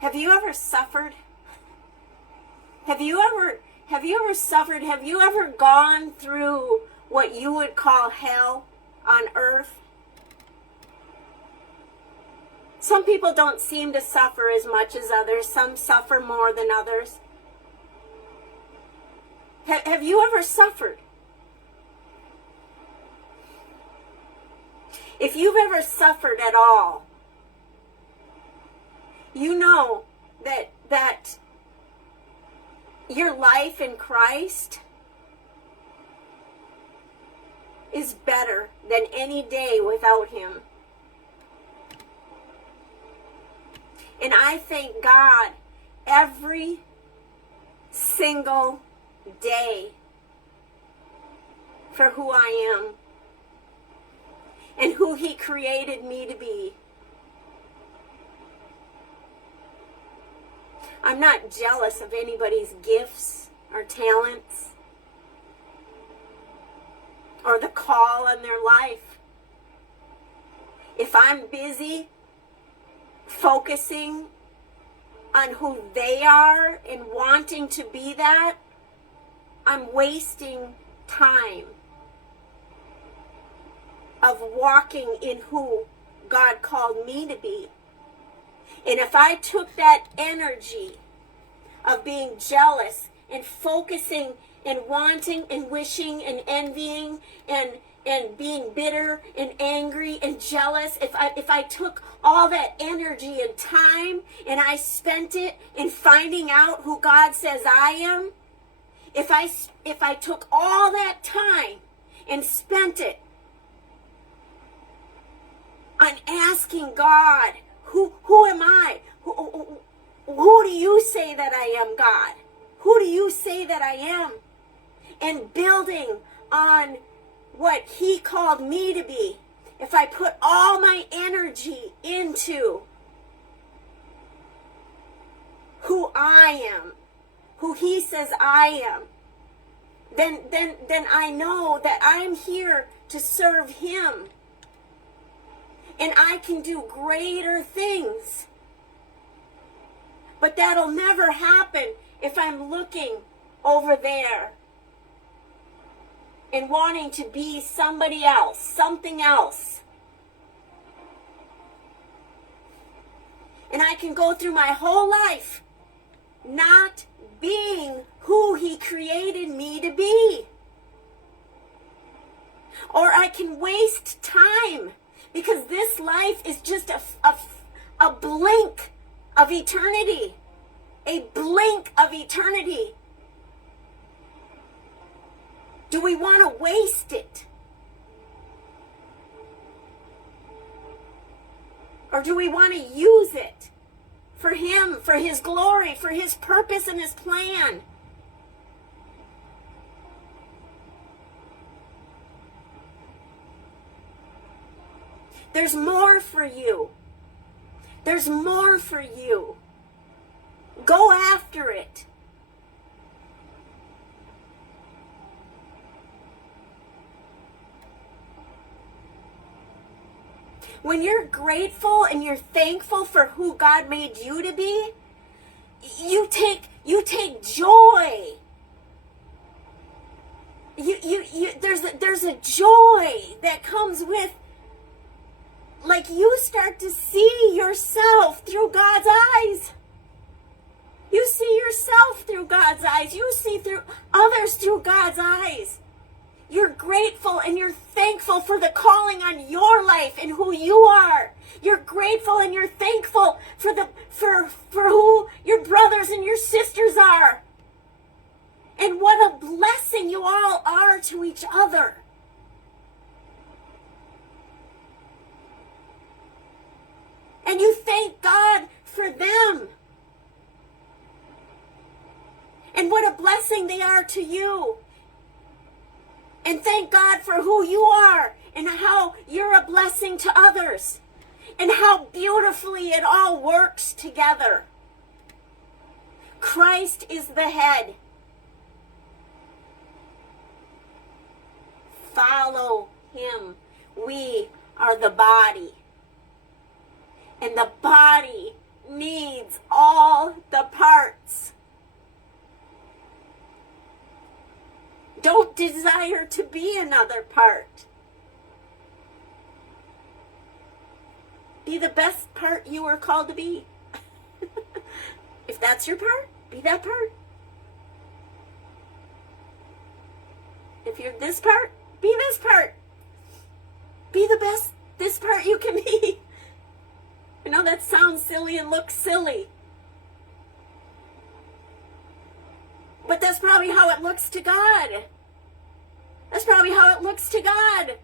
Have you ever suffered? Have you ever suffered? Have you ever gone through what you would call hell on earth? Some people don't seem to suffer as much as others. Some suffer more than others. Have you ever suffered? If you've ever suffered at all, you know that your life in Christ is better than any day without Him. And I thank God every single day for who I am and who He created me to be. I'm not jealous of anybody's gifts or talents or the call on their life. If I'm busy focusing on who they are and wanting to be that, I'm wasting time of walking in who God called me to be. And if I took that energy of being jealous and focusing and wanting and wishing and envying and being bitter and angry and jealous, if I took all that energy and time and I spent it in finding out who God says I am, if I took all that time and spent it on asking God, who am I? Who do you say that I am, God? Who do you say that I am? And building on what He called me to be. If I put all my energy into who I am, who He says I am, then I know that I'm here to serve Him. And I can do greater things. But that'll never happen if I'm looking over there and wanting to be somebody else, something else. And I can go through my whole life not being who He created me to be. Or I can waste time because this life is just a blink of eternity. A blink of eternity. Do we want to waste it? Or do we want to use it for Him, for His glory, for His purpose and His plan? There's more for you. There's more for you. Go after it. When you're grateful and you're thankful for who God made you to be, you take joy. There's a joy that comes with, like, you start to see yourself through God's eyes. You see yourself through God's eyes. You see through others through God's eyes. You're grateful and you're thankful for the calling on your life and who you are. You're grateful and you're thankful for who your brothers and your sisters are. And what a blessing you all are to each other. And you thank God for them. And what a blessing they are to you. And thank God for who you are and how you're a blessing to others. And how beautifully it all works together. Christ is the head. Follow Him. We are the body. And the body needs all parts. Don't desire to be another part. Be the best part you were called to be. If that's your part, be that part. If you're this part, be this part. Be the best this part you can be. I know that sounds silly and looks silly. But that's probably how it looks to God. That's probably how it looks to God.